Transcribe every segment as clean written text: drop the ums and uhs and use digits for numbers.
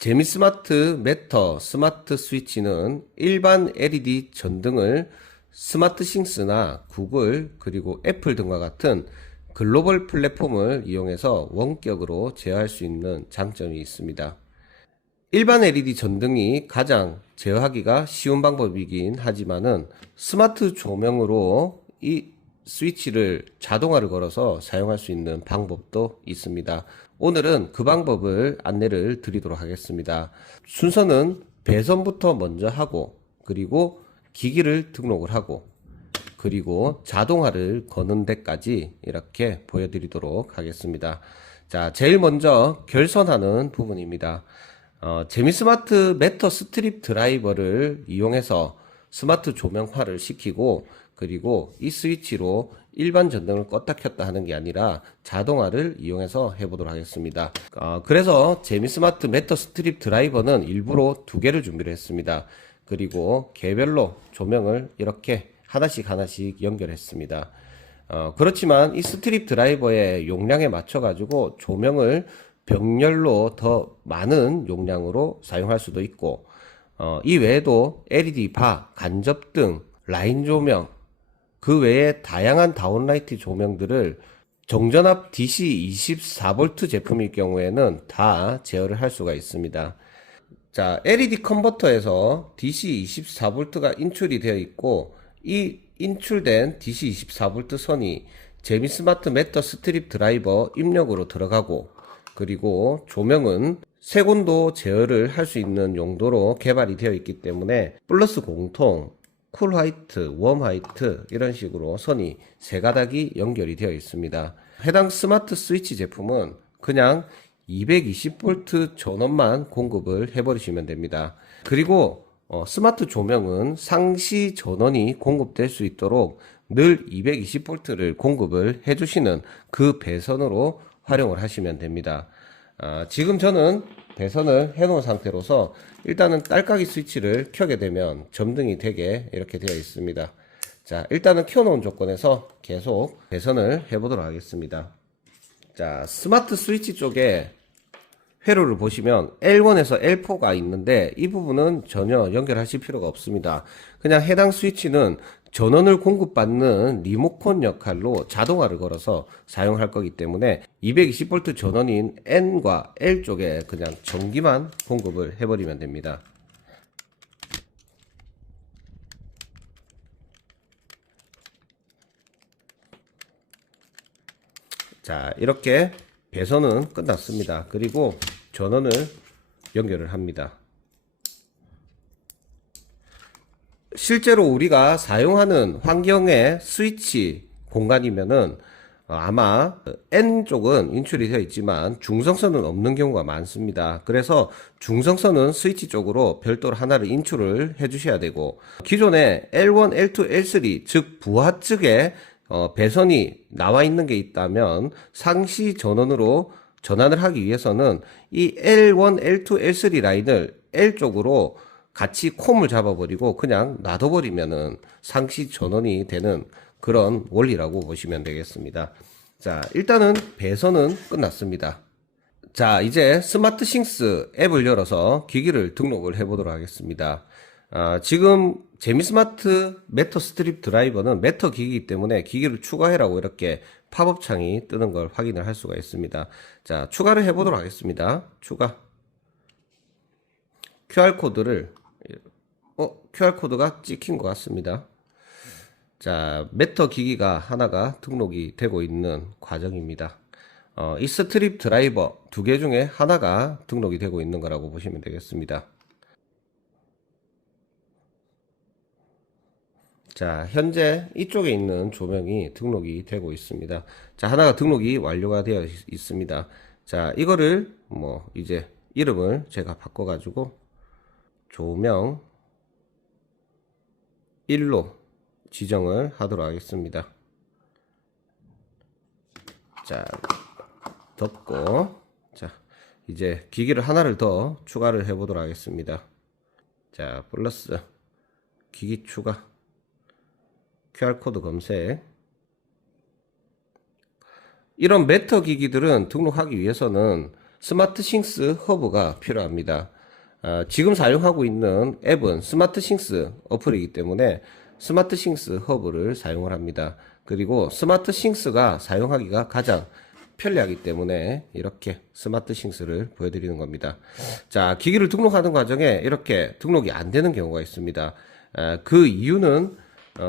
재미스마트 매터 스마트 스위치는 일반 LED 전등을 스마트싱스나 구글 그리고 애플 등과 같은 글로벌 플랫폼을 이용해서 원격으로 제어할 수 있는 장점이 있습니다. 일반 LED 전등이 가장 제어하기가 쉬운 방법이긴 하지만은 스마트 조명으로 이 스위치를 자동화를 걸어서 사용할 수 있는 방법도 있습니다. 오늘은 그 방법을 안내를 드리도록 하겠습니다. 순서는 배선부터 먼저 하고, 그리고 기기를 등록을 하고, 그리고 자동화를 거는 데까지 이렇게 보여드리도록 하겠습니다. 자, 제일 먼저 결선하는 부분입니다. 재미스마트 매터 스트립 드라이버를 이용해서 스마트 조명화를 시키고, 그리고 이 스위치로 일반 전등을 껐다 켰다 하는 게 아니라 자동화를 이용해서 해보도록 하겠습니다. 그래서 재미스마트 매터 스트립 드라이버는 일부러 두 개를 준비를 했습니다. 그리고 개별로 조명을 이렇게 하나씩 연결했습니다. 그렇지만 이 스트립 드라이버의 용량에 맞춰 가지고 조명을 병렬로 더 많은 용량으로 사용할 수도 있고, 이 외에도 LED 바, 간접등, 라인 조명, 그 외에 다양한 다운라이트 조명들을 정전압 DC 24V 제품일 경우에는 다 제어를 할 수가 있습니다. 자, LED 컨버터에서 DC 24V가 인출이 되어 있고, 이 인출된 DC 24V 선이 재미스마트 매터 스트립 드라이버 입력으로 들어가고, 그리고 조명은 색온도 제어를 할 수 있는 용도로 개발이 되어 있기 때문에 플러스 공통, 쿨 화이트, 웜 화이트 이런 식으로 선이 세 가닥이 연결이 되어 있습니다. 해당 스마트 스위치 제품은 그냥 220V 전원만 공급을 해버리시면 됩니다. 그리고 스마트 조명은 상시 전원이 공급될 수 있도록 늘 220V를 공급을 해주시는 그 배선으로 활용을 하시면 됩니다. 지금 저는 배선을 해놓은 상태로서 일단은 딸깍이 스위치를 켜게 되면 점등이 되게 이렇게 되어 있습니다. 자, 일단은 켜놓은 조건에서 계속 배선을 해보도록 하겠습니다. 자, 스마트 스위치 쪽에 회로를 보시면 L1에서 L4가 있는데 이 부분은 전혀 연결하실 필요가 없습니다. 그냥 해당 스위치는 전원을 공급받는 리모컨 역할로 자동화를 걸어서 사용할 거기 때문에 220V 전원인 N과 L 쪽에 그냥 전기만 공급을 해버리면 됩니다. 자, 이렇게 배선은 끝났습니다. 그리고 전원을 연결을 합니다. 실제로 우리가 사용하는 환경의 스위치 공간이면은 아마 N쪽은 인출이 되어 있지만 중성선은 없는 경우가 많습니다. 그래서 중성선은 스위치 쪽으로 별도로 하나를 인출을 해 주셔야 되고, 기존에 L1, L2, L3 즉 부하 측에 배선이 나와 있는 게 있다면 상시 전원으로 전환을 하기 위해서는 이 L1, L2, L3 라인을 L 쪽으로 같이 콤을 잡아버리고 그냥 놔둬버리면은 상시 전원이 되는 그런 원리라고 보시면 되겠습니다. 자, 일단은 배선은 끝났습니다. 자, 이제 스마트싱스 앱을 열어서 기기를 등록을 해보도록 하겠습니다. 지금 재미스마트 매터 스트립 드라이버는 매터 기기이기 때문에 기기를 추가해라고 이렇게 팝업 창이 뜨는 걸 확인을 할 수가 있습니다. 자, 추가를 해보도록 하겠습니다. 추가. QR코드가 찍힌 것 같습니다. 자, 매터 기기가 하나가 등록이 되고 있는 과정입니다. 이 스트립 드라이버 두 개 중에 하나가 등록이 되고 있는 거라고 보시면 되겠습니다. 자, 현재 이쪽에 있는 조명이 등록이 되고 있습니다. 자, 하나가 등록이 완료가 되어 있습니다. 자, 이거를 이제 이름을 제가 바꿔가지고 조명 1로 지정을 하도록 하겠습니다. 자, 덮고, 자, 이제 기기를 하나를 더 추가를 해 보도록 하겠습니다. 자, 플러스 기기 추가, QR코드 검색. 이런 매터 기기들은 등록하기 위해서는 스마트싱스 허브가 필요합니다. 지금 사용하고 있는 앱은 스마트싱스 어플이기 때문에 스마트싱스 허브를 사용을 합니다. 그리고 스마트싱스가 사용하기가 가장 편리하기 때문에 이렇게 스마트싱스를 보여드리는 겁니다. 자, 기기를 등록하는 과정에 이렇게 등록이 안 되는 경우가 있습니다. 그 이유는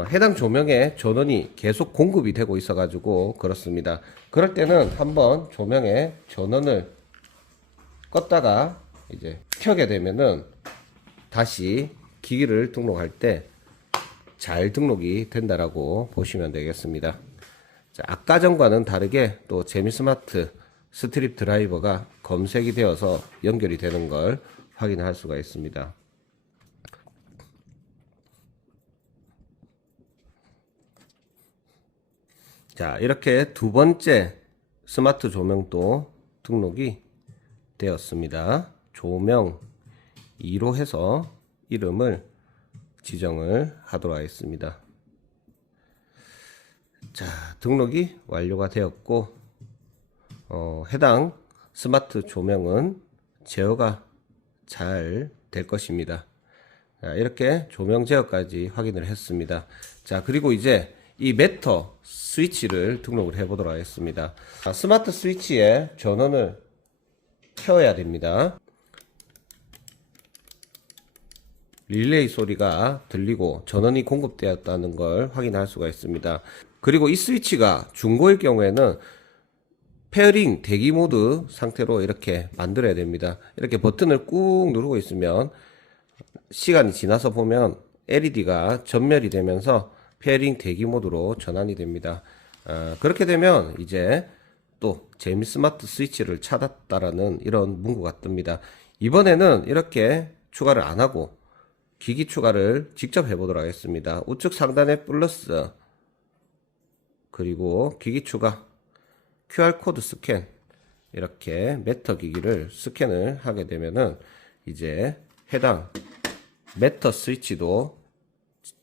해당 조명에 전원이 계속 공급이 되고 있어 가지고 그렇습니다. 그럴 때는 한번 조명에 전원을 껐다가 이제 켜게 되면은 다시 기기를 등록할 때 잘 등록이 된다라고 보시면 되겠습니다. 자, 아까 전과는 다르게 또 재미스마트 스트립 드라이버가 검색이 되어서 연결이 되는 걸 확인할 수가 있습니다. 자, 이렇게 두 번째 스마트 조명도 등록이 되었습니다. 조명 2로 해서 이름을 지정을 하도록 하겠습니다. 자, 등록이 완료가 되었고 해당 스마트 조명은 제어가 잘 될 것입니다. 자, 이렇게 조명 제어까지 확인을 했습니다. 자, 그리고 이제 이 매터 스위치를 등록을 해 보도록 하겠습니다. 스마트 스위치에 전원을 켜야 됩니다. 릴레이 소리가 들리고 전원이 공급되었다는 걸 확인할 수가 있습니다. 그리고 이 스위치가 중고일 경우에는 페어링 대기 모드 상태로 이렇게 만들어야 됩니다. 이렇게 버튼을 꾹 누르고 있으면 시간이 지나서 보면 LED가 전멸이 되면서 페어링 대기 모드로 전환이 됩니다. 그렇게 되면 이제 또 재미스마트 스위치를 찾았다라는 이런 문구가 뜹니다. 이번에는 이렇게 추가를 안 하고 기기 추가를 직접 해보도록 하겠습니다. 우측 상단에 플러스 그리고 기기 추가 QR코드 스캔 이렇게 매터 기기를 스캔을 하게 되면은 이제 해당 매터 스위치도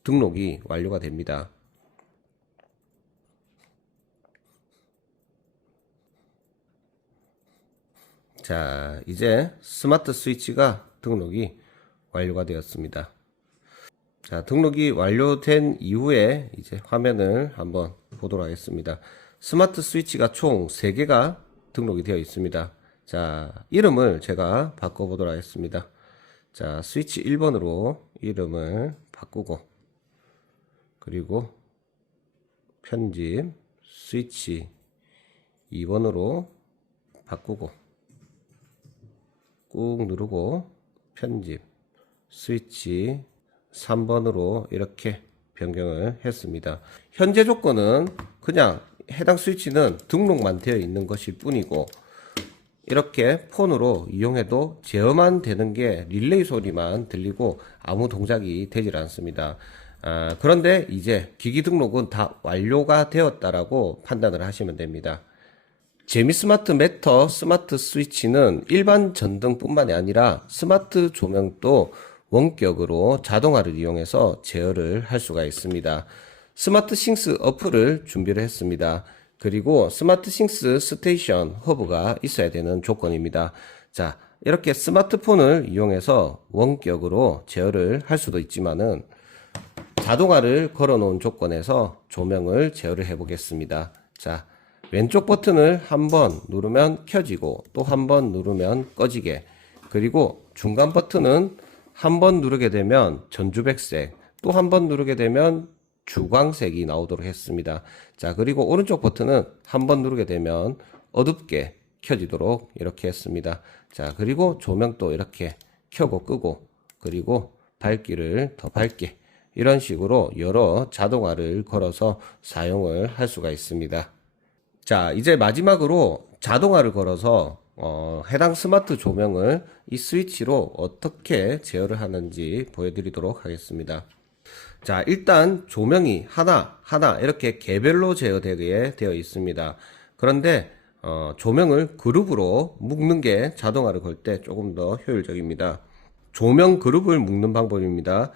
등록이 완료가 됩니다. 자, 이제 스마트 스위치가 등록이 완료가 되었습니다. 자, 등록이 완료된 이후에 이제 화면을 한번 보도록 하겠습니다. 스마트 스위치가 총 3개가 등록이 되어 있습니다. 자, 이름을 제가 바꿔보도록 하겠습니다. 자, 스위치 1번으로 이름을 바꾸고 그리고 편집 스위치 2번으로 바꾸고 꾹 누르고 편집 스위치 3번으로 이렇게 변경을 했습니다. 현재 조건은 그냥 해당 스위치는 등록만 되어 있는 것일 뿐이고 이렇게 폰으로 이용해도 제어만 되는 게 릴레이 소리만 들리고 아무 동작이 되질 않습니다. 그런데 이제 기기 등록은 다 완료가 되었다라고 판단을 하시면 됩니다. 재미스마트 매터 스마트 스위치는 일반 전등뿐만이 아니라 스마트 조명도 원격으로 자동화를 이용해서 제어를 할 수가 있습니다. 스마트싱스 어플을 준비를 했습니다. 그리고 스마트싱스 스테이션 허브가 있어야 되는 조건입니다. 자, 이렇게 스마트폰을 이용해서 원격으로 제어를 할 수도 있지만은 자동화를 걸어 놓은 조건에서 조명을 제어를 해 보겠습니다. 자, 왼쪽 버튼을 한번 누르면 켜지고 또 한 번 누르면 꺼지게, 그리고 중간 버튼은 한 번 누르게 되면 전주백색, 또 한 번 누르게 되면 주광색이 나오도록 했습니다. 자, 그리고 오른쪽 버튼은 한 번 누르게 되면 어둡게 켜지도록 이렇게 했습니다. 자, 그리고 조명도 이렇게 켜고 끄고, 그리고 밝기를 더 밝게, 이런 식으로 여러 자동화를 걸어서 사용을 할 수가 있습니다. 자, 이제 마지막으로 자동화를 걸어서 해당 스마트 조명을 이 스위치로 어떻게 제어를 하는지 보여드리도록 하겠습니다. 자, 일단 조명이 하나 이렇게 개별로 제어되게 되어 있습니다. 그런데 조명을 그룹으로 묶는 게 자동화를 걸 때 조금 더 효율적입니다. 조명 그룹을 묶는 방법입니다.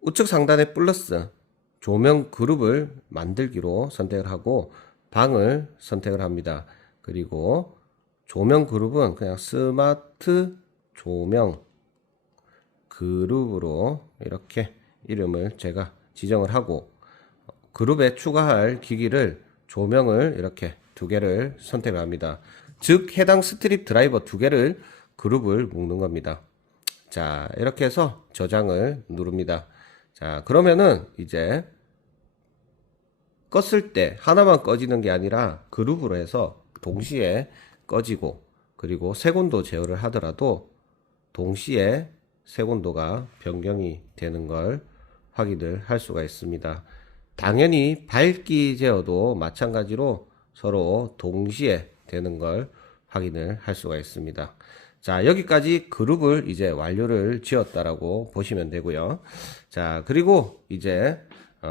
우측 상단에 플러스 조명 그룹을 만들기로 선택을 하고 방을 선택을 합니다. 그리고 조명 그룹은 그냥 스마트 조명 그룹으로 이렇게 이름을 제가 지정을 하고, 그룹에 추가할 기기를 조명을 이렇게 두 개를 선택을 합니다. 즉 해당 스트립 드라이버 두 개를 그룹을 묶는 겁니다. 자, 이렇게 해서 저장을 누릅니다. 자, 그러면은 이제 껐을 때 하나만 꺼지는 게 아니라 그룹으로 해서 동시에 꺼지고, 그리고 색온도 제어를 하더라도 동시에 색온도가 변경이 되는 걸 확인을 할 수가 있습니다. 당연히 밝기 제어도 마찬가지로 서로 동시에 되는 걸 확인을 할 수가 있습니다. 자, 여기까지 그룹을 이제 완료를 지었다라고 보시면 되고요. 자, 그리고 이제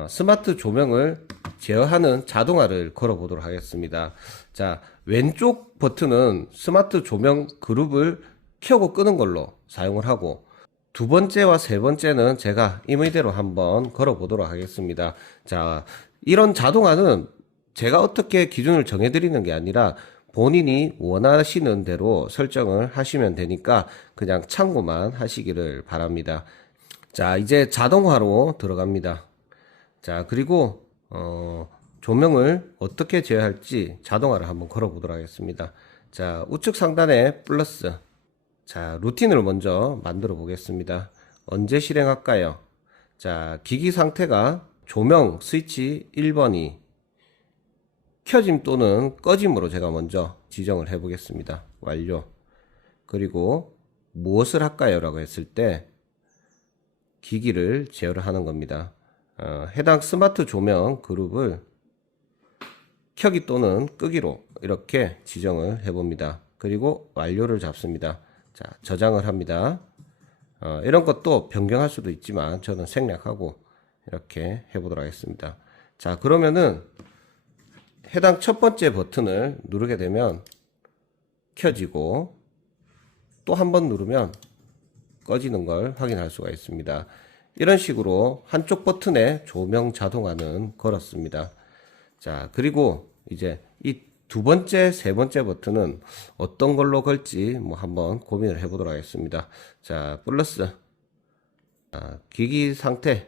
스마트 조명을 제어하는 자동화를 걸어 보도록 하겠습니다. 자, 왼쪽 버튼은 스마트 조명 그룹을 켜고 끄는 걸로 사용을 하고, 두 번째와 세 번째는 제가 임의대로 한번 걸어 보도록 하겠습니다. 자, 이런 자동화는 제가 어떻게 기준을 정해 드리는 게 아니라 본인이 원하시는 대로 설정을 하시면 되니까 그냥 참고만 하시기를 바랍니다. 자, 이제 자동화로 들어갑니다. 자, 그리고 조명을 어떻게 제어할지 자동화를 한번 걸어 보도록 하겠습니다. 자, 우측 상단에 플러스, 자, 루틴을 먼저 만들어 보겠습니다. 언제 실행할까요? 자, 기기 상태가 조명 스위치 1번이 켜짐 또는 꺼짐으로 제가 먼저 지정을 해 보겠습니다. 완료. 그리고 무엇을 할까요? 라고 했을 때 기기를 제어를 하는 겁니다. 해당 스마트 조명 그룹을 켜기 또는 끄기로 이렇게 지정을 해 봅니다. 그리고 완료를 잡습니다. 자, 저장을 합니다. 이런 것도 변경할 수도 있지만 저는 생략하고 이렇게 해보도록 하겠습니다. 자, 그러면은 해당 첫 번째 버튼을 누르게 되면 켜지고, 또 한 번 누르면 꺼지는 걸 확인할 수가 있습니다. 이런 식으로 한쪽 버튼에 조명 자동화는 걸었습니다. 자, 그리고 이제 이 두 번째, 세 번째 버튼은 어떤 걸로 걸지 한번 고민을 해보도록 하겠습니다. 자, 플러스, 기기 상태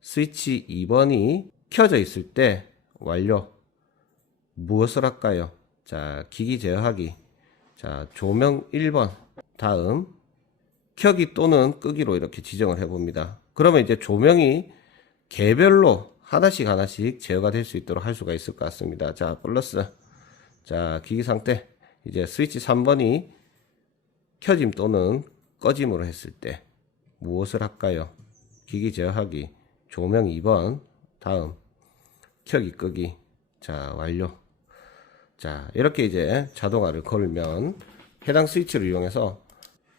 스위치 2번이 켜져 있을 때 완료. 무엇을 할까요? 자, 기기 제어하기. 자, 조명 1번 다음 켜기 또는 끄기로 이렇게 지정을 해봅니다. 그러면 이제 조명이 개별로 하나씩 제어가 될 수 있도록 할 수가 있을 것 같습니다. 자, 플러스, 자, 기기 상태 이제 스위치 3번이 켜짐 또는 꺼짐으로 했을 때 무엇을 할까요? 기기 제어하기. 조명 2번 다음 켜기 끄기. 자, 완료. 자, 이렇게 이제 자동화를 걸면 해당 스위치를 이용해서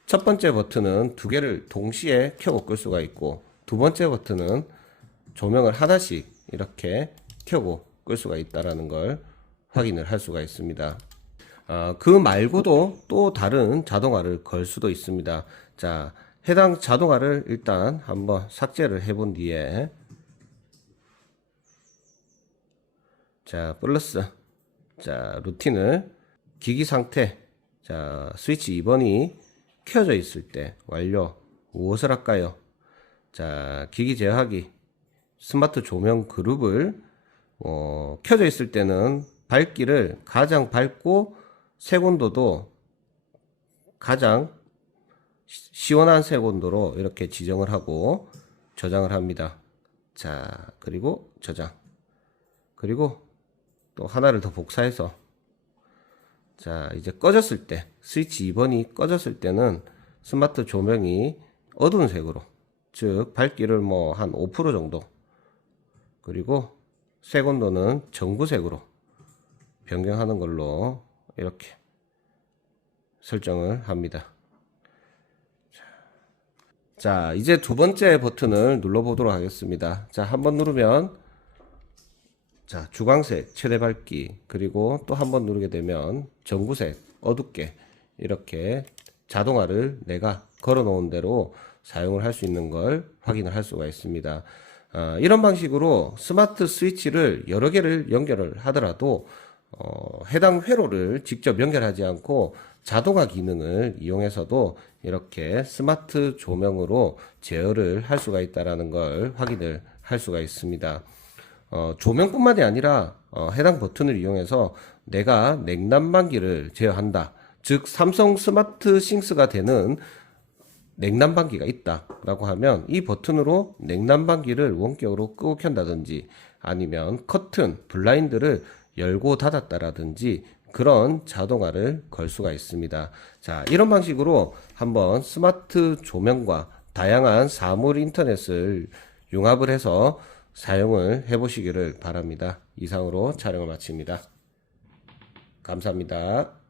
첫 번째 버튼은 두 개를 동시에 켜고 끌 수가 있고, 두 번째 버튼은 조명을 하나씩 이렇게 켜고 끌 수가 있다라는 걸 확인을 할 수가 있습니다. 그 말고도 또 다른 자동화를 걸 수도 있습니다. 자, 해당 자동화를 일단 한번 삭제를 해본 뒤에, 자, 플러스, 자, 루틴을 기기 상태, 자, 스위치 2번이 켜져 있을 때 완료. 무엇을 할까요? 자, 기기 제어하기. 스마트 조명 그룹을 켜져 있을 때는 밝기를 가장 밝고 색온도도 가장 시원한 색온도로 이렇게 지정을 하고 저장을 합니다. 자, 그리고 저장. 그리고 또 하나를 더 복사해서, 자, 이제 꺼졌을 때, 스위치 2번이 꺼졌을 때는 스마트 조명이 어두운 색으로, 즉 밝기를 한 5% 정도, 그리고 색온도는 정구색으로 변경하는 걸로 이렇게 설정을 합니다. 자, 이제 두 번째 버튼을 눌러 보도록 하겠습니다. 자, 한번 누르면, 자, 주광색 최대 밝기, 그리고 또 한번 누르게 되면 전구색 어둡게 이렇게 자동화를 내가 걸어 놓은 대로 사용을 할 수 있는 걸 확인을 할 수가 있습니다. 이런 방식으로 스마트 스위치를 여러 개를 연결을 하더라도 해당 회로를 직접 연결하지 않고 자동화 기능을 이용해서도 이렇게 스마트 조명으로 제어를 할 수가 있다는 걸 확인을 할 수가 있습니다. 조명뿐만이 아니라 해당 버튼을 이용해서 내가 냉난방기를 제어한다. 즉 삼성 스마트 싱스가 되는 냉난방기가 있다라고 하면 이 버튼으로 냉난방기를 원격으로 끄고 켠다든지 아니면 커튼, 블라인드를 열고 닫았다라든지 그런 자동화를 걸 수가 있습니다. 자, 이런 방식으로 한번 스마트 조명과 다양한 사물 인터넷을 융합을 해서 사용을 해 보시기를 바랍니다. 이상으로 촬영을 마칩니다. 감사합니다.